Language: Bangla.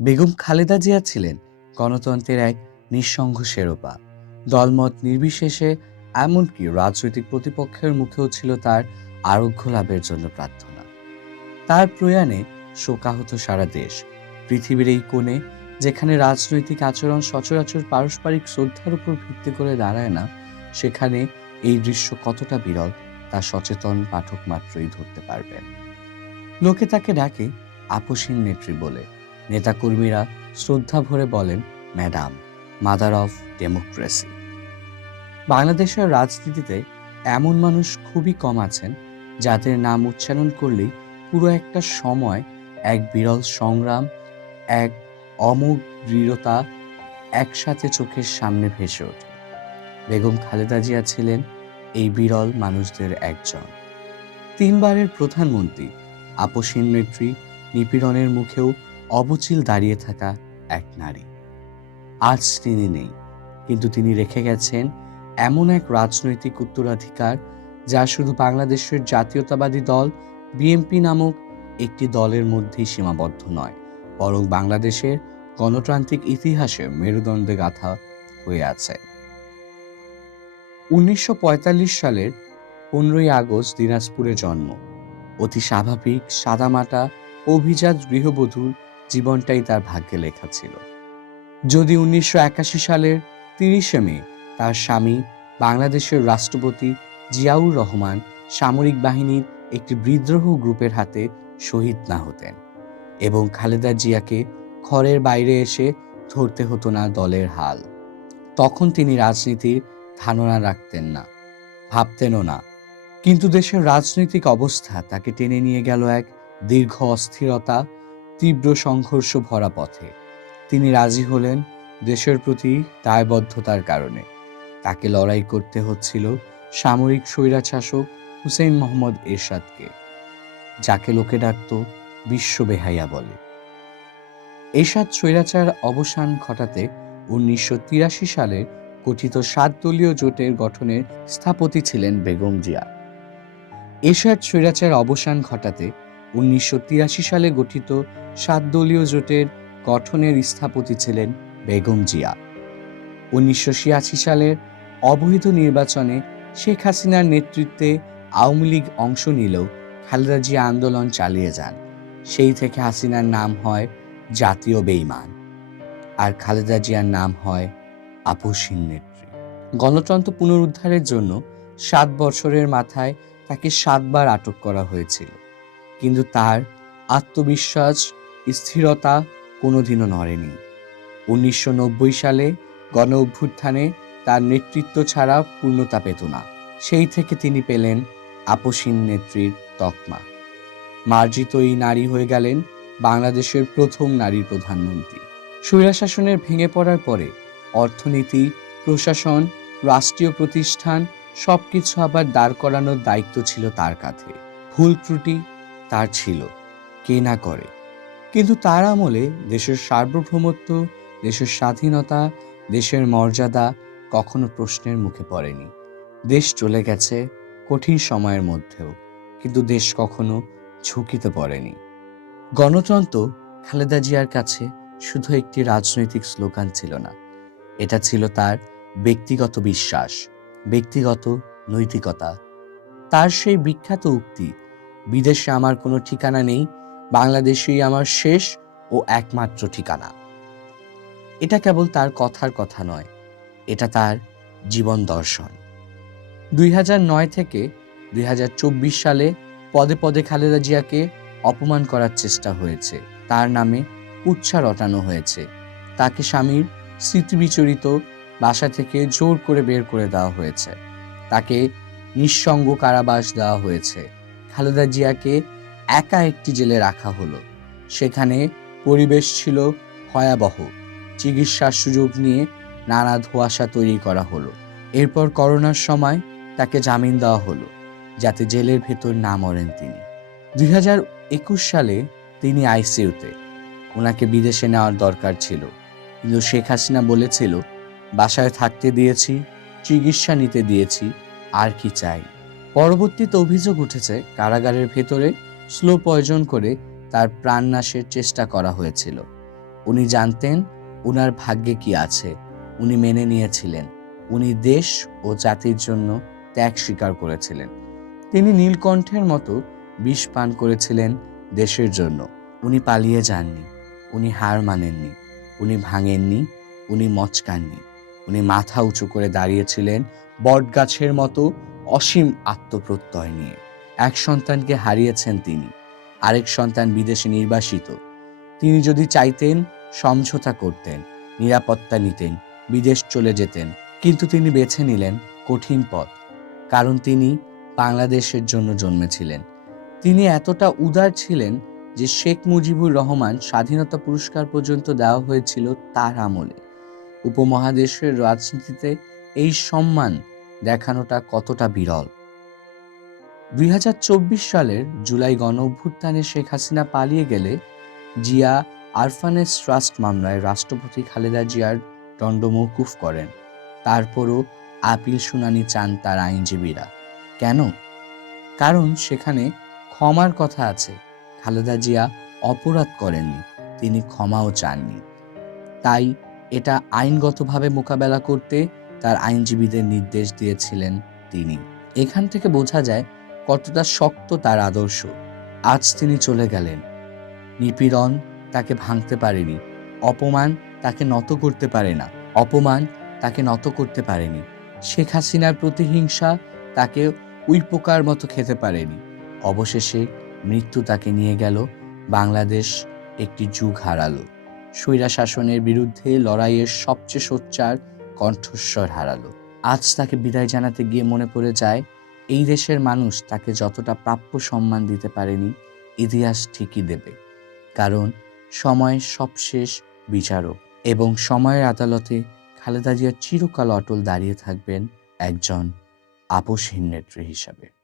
বেগম খালেদা জিয়া ছিলেন গণতন্ত্রের এক নিঃসঙ্গ শেরোপা। দলমত নির্বিশেষে, এমনকি রাজনৈতিক প্রতিপক্ষের মুখেও ছিল তার আরোগ্য লাভের জন্য প্রার্থনা। তার প্রয়াণে শোকাহত সারা দেশ। পৃথিবীর এই কোণে, যেখানে রাজনৈতিক আচরণ সচরাচর পারস্পরিক শ্রদ্ধার উপর ভিত্তি করে দাঁড়ায় না, সেখানে এই দৃশ্য কতটা বিরল তা সচেতন পাঠক মাত্রই ধরতে পারবেন। লোকে তাকে ডাকে আপসীন নেত্রী বলে। নেতাকর্মীরা শ্রদ্ধা ভরে বলেন ম্যাডাম, মাদার অফ ডেমোক্রেসি। বাংলাদেশের রাজনীতিতে এমন মানুষ খুবই কম আছেন যাদের নাম উচ্চারণ করলেই পুরো একটা সময়, এক বিরল সংগ্রাম, এক অমোঘ দৃঢ়তা একসাথে চোখের সামনে ভেসে ওঠে। বেগম খালেদা জিয়া ছিলেন এই বিরল মানুষদের একজন। 3 বারের প্রধানমন্ত্রী, আপসীন নেত্রী, নিপীড়নের মুখেও অবচিল দাঁড়িয়ে থাকা এক নারী। আজ তিনি নেই, কিন্তু তিনি রেখে গেছেন এমন এক রাজনৈতিক উত্তরাধিকার যা শুধু বাংলাদেশের জাতীয়তাবাদী দল বিএনপি নামক একটি দলের মধ্যেই সীমাবদ্ধ নয়, বরং বাংলাদেশের গণতান্ত্রিক ইতিহাসে মেরুদণ্ডে গাঁথা হয়ে আছে। 1945 সালের 15ই আগস্ট দিনাজপুরে জন্ম। অতি স্বাভাবিক, সাদামাটা, অভিজাত গৃহবধূর জীবনটাই তার ভাগ্যে লেখা ছিল। যদি 1981 সালের 30শে মে তার স্বামী, বাংলাদেশের রাষ্ট্রপতি জিয়াউর রহমান, সামরিক বাহিনীর একটি বিদ্রোহ গ্রুপের হাতে শহীদ না হতেন এবং খালেদা জিয়াকে ঘরের বাইরে এসে ধরতে হতো না দলের হাল, তখন তিনি রাজনীতির ধারণা রাখতেন না, ভাবতেনও না। কিন্তু দেশের রাজনৈতিক অবস্থা তাকে টেনে নিয়ে গেল এক দীর্ঘ অস্থিরতা, তীব্র সংঘর্ষ ভরা পথে। তিনি রাজি হলেন দেশের প্রতি দায়বদ্ধতার কারণে। তাকে লড়াই করতে হচ্ছিল সামরিক স্বৈরশাসক হুসেইন মোহাম্মদ এরশাদকে, যাকে লোকে ডাকত বিশ্ব বেহাইয়া বলে। এরশাদ স্বৈরাচার অবসান ঘটাতে 1983 সালে গঠিত 7 দলীয় জোটের গঠনের স্থপতি ছিলেন বেগম জিয়া। এরশাদ স্বৈরাচার অবসান ঘটাতে 1983 সালে গঠিত 7 দলীয় জোটের গঠনের স্থপতি ছিলেন বেগম জিয়া। 1986 সালের অবৈধ নির্বাচনে শেখ হাসিনার নেতৃত্বে আওয়ামী লীগ অংশ নিলেও খালেদা জিয়া আন্দোলন চালিয়ে যান। সেই থেকে হাসিনার নাম হয় জাতীয় বেঈমান, আর খালেদা জিয়ার নাম হয় আপসীন নেত্রী। গণতন্ত্র পুনরুদ্ধারের জন্য 7 বছরের মাথায় তাকে 7 বার আটক করা হয়েছিল, কিন্তু তার আত্মবিশ্বাস, স্থিরতা কোনোদিনও নড়েনি। 1990 সালে গণ অভ্যুত্থানে তার নেতৃত্ব ছাড়া পূর্ণতা পেত না। সেই থেকে তিনি পেলেন আপসীন নেত্রীর তকমা। মার্জিত এই নারী হয়ে গেলেন বাংলাদেশের প্রথম নারী প্রধানমন্ত্রী। স্বৈরশাসনের ভেঙে পড়ার পরে অর্থনীতি, প্রশাসন, রাষ্ট্রীয় প্রতিষ্ঠান সবকিছু আবার দাঁড় করানোর দায়িত্ব ছিল তার কাঁধে। ভুল ত্রুটি তার ছিল, কে না করে, কিন্তু তার আমলে দেশের সার্বভৌমত্ব, দেশের স্বাধীনতা, দেশের মর্যাদা কখনো প্রশ্নের মুখে পড়েনি। দেশ চলে গেছে কঠিন সময়ের মধ্যেও, কিন্তু দেশ কখনো ঝুঁকিতে পড়েনি। গণতন্ত্র খালেদা জিয়ার কাছে শুধু একটি রাজনৈতিক স্লোগান ছিল না, এটা ছিল তার ব্যক্তিগত বিশ্বাস, ব্যক্তিগত নৈতিকতা। তার সেই বিখ্যাত উক্তি, বিদেশে আমার কোনো ঠিকানা নেই, বাংলাদেশেই আমার শেষ ও একমাত্র ঠিকানা, এটা কেবল তার কথার কথা নয়, এটা তার জীবন দর্শন। 2009 থেকে 2024 সালে পদে পদে খালেদা জিয়াকে অপমান করার চেষ্টা হয়েছে, তার নামে কুৎসা রটানো হয়েছে, তাকে স্বামীর স্মৃতিবিচরিত বাসা থেকে জোর করে বের করে দেওয়া হয়েছে, তাকে নিঃসঙ্গ কারাবাস দেওয়া হয়েছে। খালেদা জিয়াকে একা একটি জেলে রাখা হলো, সেখানে পরিবেশ ছিল ভয়াবহ, চিকিৎসার সুযোগ নিয়ে নানা ধোঁয়াশা তৈরি করা হলো। এরপর করোনার সময় তাকে জামিন দেওয়া হলো, যাতে জেলের ভেতর না মরেন তিনি। 2021 সালে তিনি আইসিইউতে, ওনাকে বিদেশে নেওয়ার দরকার ছিল, কিন্তু শেখ হাসিনা বলেছিল বাসায় থাকতে দিয়েছি, চিকিৎসা নিতে দিয়েছি, আর কি চাই। পরবর্তীতে অভিযোগ উঠেছে কারাগারের ভেতরে স্লো পয়জন করে তার প্রাণনাশের চেষ্টা করা হয়েছিল। উনি জানতেন উনার ভাগ্যে কি আছে, উনি মেনে নিয়েছিলেন। উনি দেশ ও জাতির জন্য ত্যাগ স্বীকার করেছিলেন। তিনি নীলকণ্ঠের মতো বিষ পান করেছিলেন দেশের জন্য। উনি পালিয়ে যাননি, উনি হার মানেননি, উনি ভাঙেননি, উনি মচকাননি। উনি মাথা উঁচু করে দাঁড়িয়েছিলেন বটগাছের মতো অসীম আত্মপ্রত্যয় নিয়ে। এক সন্তানকে হারিয়েছেন তিনি, আরেক সন্তান বিদেশে নির্বাসিত। তিনি যদি চাইতেন সমঝোতা করতেন, নিরাপত্তা নিতেন, বিদেশ চলে যেতেন, কিন্তু তিনি বেছে নিলেন কঠিন পথ, কারণ তিনি বাংলাদেশের জন্য জন্মেছিলেন। তিনি এতটা উদার ছিলেন যে শেখ মুজিবুর রহমান স্বাধীনতা পুরস্কার পর্যন্ত দেওয়া হয়েছিল তার আমলে। উপমহাদেশের রাজনীতিতে এই সম্মান দেখানোটা কতটা বিরল। 2024 সালের জুলাই গণঅভ্যুত্থানে শেখ হাসিনা পালিয়ে গেলে জিয়া আরফানেস ট্রাস্ট মামলায় রাষ্ট্রপতি খালেদা জিয়ার দণ্ড মওকুফ করেন। তারপরও আপিল শুনানি চান তার আইনজীবীরা। কেন? কারণ সেখানে ক্ষমার কথা আছে। খালেদা জিয়া অপরাধ করেননি, তিনি ক্ষমাও চাননি। তাই এটা আইনগতভাবে মোকাবেলা করতে তার আইনজীবীদের নির্দেশ দিয়েছিলেন তিনি। এখান থেকে বোঝা যায় কতটা শক্ত তার আদর্শ। আজ তিনি চলে গেলেন, নিপীড়ন তাকে ভাঙতে পারেনি, অপমান তাকে নত করতে পারে না, অপমান তাকে নত করতে পারেনি। শেখ হাসিনার প্রতিহিংসা তাকে উইপোকার মতো খেতে পারেনি। অবশেষে মৃত্যু তাকে নিয়ে গেল, বাংলাদেশ একটি যুগ হারালো। স্বৈরা শাসনের বিরুদ্ধে লড়াইয়ের সবচেয়ে সোচ্চার কণ্ঠস্বর হারালো। আজ তাকে বিদায় জানাতে গিয়ে মনে পড়ে যায়, এই দেশের মানুষ তাকে যতটা প্রাপ্য সম্মান দিতে পারেনি, ইতিহাস ঠিকই দেবে। কারণ সময় সবশেষ বিচারক, এবং সময়ের আদালতে খালেদা জিয়া চিরকাল অটল দাঁড়িয়ে থাকবেন একজন আপোষহীন নেত্রী হিসাবে।